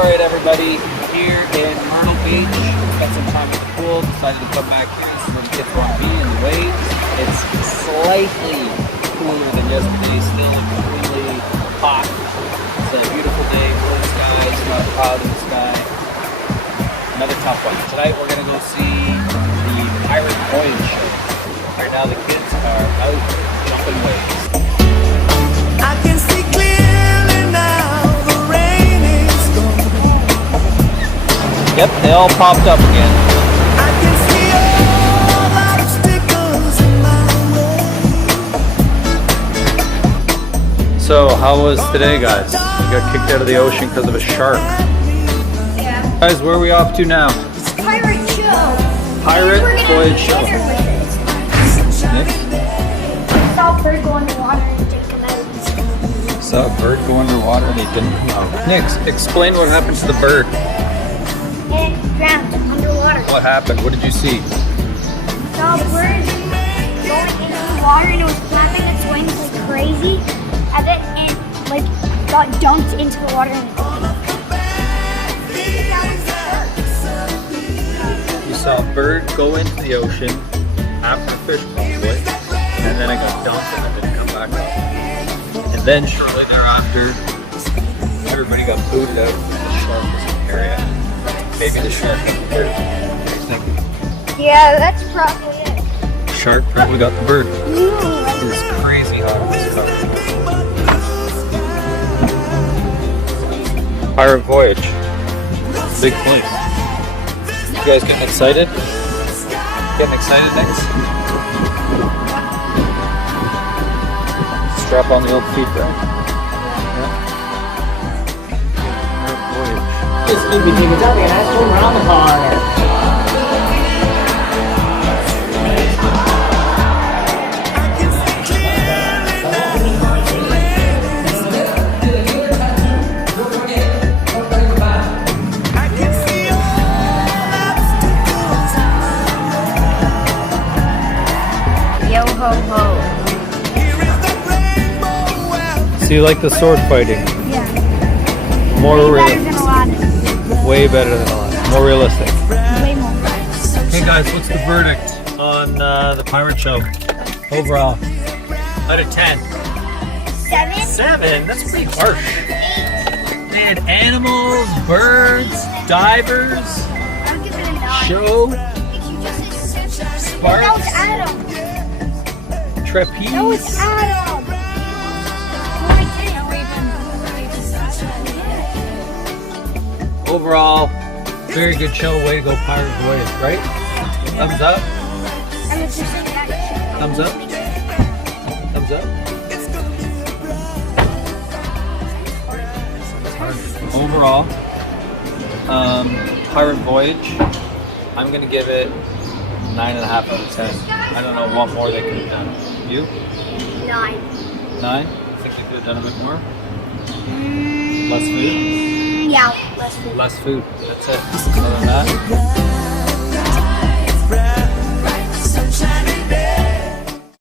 Alright everybody, here in Myrtle Beach, got some time at the pool, decided to come back here so the kids want to be in the waves. It's slightly cooler than yesterday, still completely hot. It's a beautiful day, blue skies, not a cloud in the sky. Another tough one. Tonight we're going to go see the Pirate Voyage show. Right now the kids are out jumping waves. I can see clearly now, the rain is gone. Yep, they all popped up again. I can see all obstacles in my way. So, how was today, guys? You got kicked out of the ocean because of a shark. Yeah. Guys, where are we off to now? It's a pirate show. Pirate We're gonna Voyage have show. dinner with it. Nick? Saw a bird go underwater and didn't come out. Saw a bird go underwater and he didn't come out. Nick, explain what happened to the bird. It drowned underwater. What happened? What did you see? Saw a bird going into the water and it was flapping its wings like crazy. And then it like got dumped into the water and You saw a bird go into the ocean after the fish probably, and then it got dumped and it didn't come back up. And then shortly thereafter, everybody got booted out of the shark was in the area. Maybe the shark got the bird. What do you think? yeah, that's probably it. The shark probably got the bird. Ooh. It's crazy hot in this car. Pirate Voyage. Big place. You guys getting excited? Getting excited next? Strap on the old feet there. Pirate Voyage. Just need to take it up and I swim around the car. I can see clearly now, the rain is gone. I can see all obstacles in my way. Yo ho ho. Here is the rainbow well. So you like the sword fighting? Yeah. More Way better than realistic. Aladdin. Way better than Aladdin. More realistic. Way more. Hey guys, what's the verdict on the pirate show overall? Out of 10. 7? 7? That's pretty harsh. They had animals, birds, divers, I'll give it a 9. show, That was sparks, Adam. trapeze. That was Adam. Overall, very good show. Way to go, Pirate Voyage, right? Thumbs up. And it's just like that. Thumbs up. Thumbs up. Overall, Pirate Voyage, I'm gonna give it 9.5 out of 10. I don't know what more they could have done. You? 9. 9? Think you could have done a bit more? Less food? Yeah, less food. Less food. That's it. Other than that,